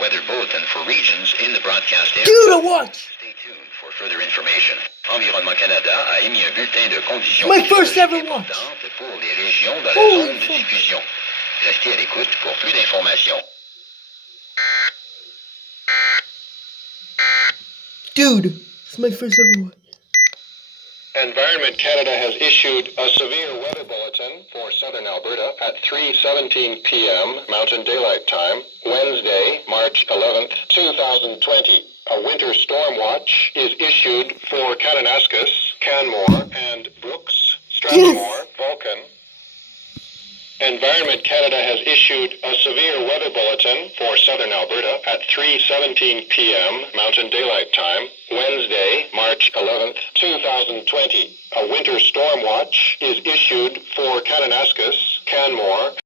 weather bulletin for regions in the broadcast area. Dude, watch! Stay tuned for further information. Environnement Canada a émis un bulletin de conditions My first ever importantes watch. pour les régions dans la Holy zone de fuck. diffusion. Restez à l'écoute pour plus d'informations. Dude, it's my first ever watch. Environment Canada has issued a severe weather bulletin for southern Alberta at 3:17 p.m. Mountain Daylight Time, Wednesday, March 11th, 2020. A winter storm watch is issued for Kananaskis, Canmore, and Brooks, Strathmore, Vulcan. Environment Canada has issued a severe weather bulletin for southern Alberta at 3:17 p.m. Mountain Daylight Time, Wednesday, March 11th, 2020. A winter storm watch is issued for Kananaskis, Canmore,